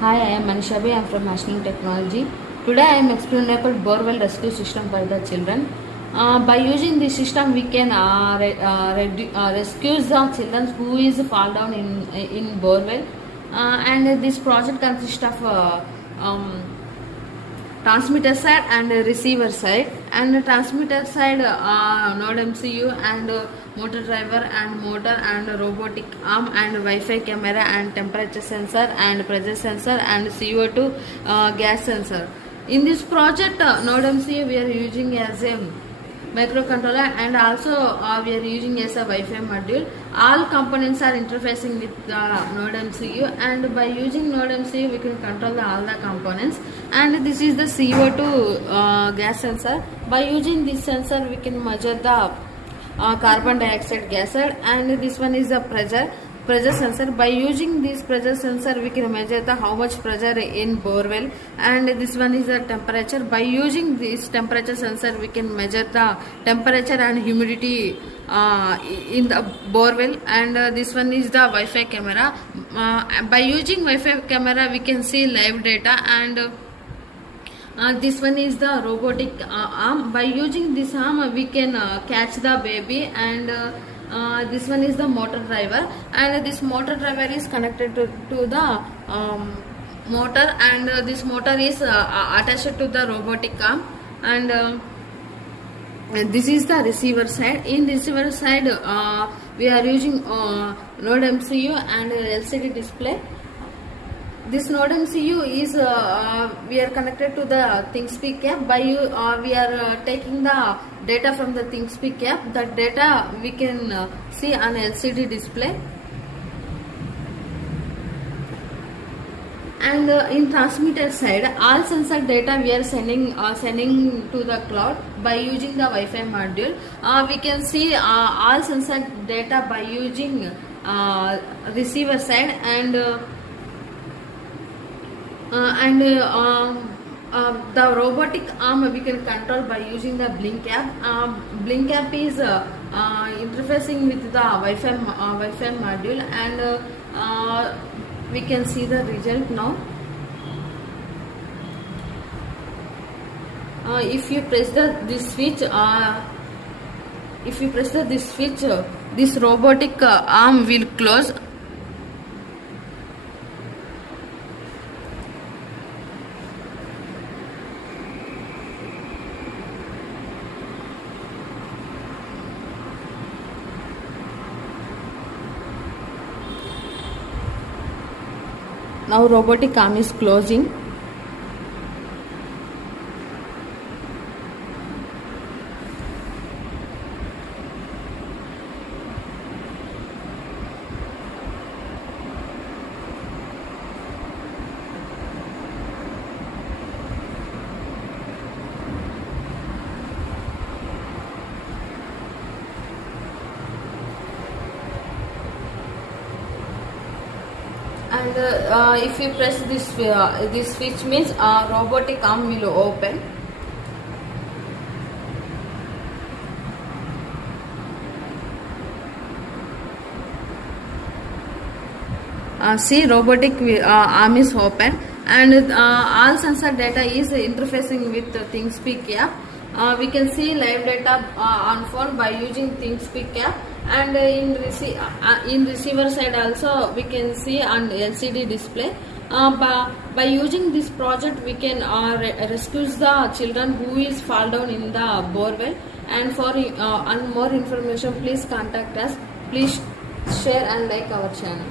Hi, I am Manishabi. I am from National Technology. Today I am explaining about borewell rescue system for the children. By using this system, we can rescue the children who is fall down in borewell. And this project consists of transmitter side and receiver side. And the transmitter side node MCU and motor driver and motor and robotic arm and Wi-Fi camera and temperature sensor and pressure sensor and CO2 gas sensor. In this project node MCU we are using as a microcontroller, and also we are using as a Wi-Fi module. All components are interfacing with the node MCU, and by using node MCU we can control all the components. And this is the CO2 gas sensor. By using this sensor we can measure the carbon dioxide gas, and this one is the pressure sensor. By using this pressure sensor we can measure the how much pressure in borewell, and this one is the temperature. By using this temperature sensor we can measure the temperature and humidity in the borewell, and this one is the Wi-Fi camera. By using Wi-Fi camera we can see live data, and this one is the robotic arm. By using this arm we can catch the baby, and this one is the motor driver, and this motor driver is connected to the motor, and this motor is attached to the robotic arm. And this is the receiver side. In receiver side we are using node MCU and LCD display. This node MCU is we are connected to the ThinkSpeak app. By we are taking the data from the ThinkSpeak app. That data we can see on LCD display. And in transmitter side, all sensor data we are sending to the cloud by using the Wi-Fi module. We can see all sensor data by using receiver side, and the robotic arm we can control by using the Blink app. Blink app is interfacing with the Wi-Fi module, and we can see the result now. If you press this switch, this robotic arm will close. Now robotic arm is closing. And if you press this switch means robotic arm will open. See, robotic arm is open, and all sensor data is interfacing with the ThinkSpeak app. We can see live data on phone by using ThinkSpeak app, and in receiver side also we can see on LCD display. By using this project we can rescue the children who is fall down in the borewell. And for more information please contact us. Please share and like our channel.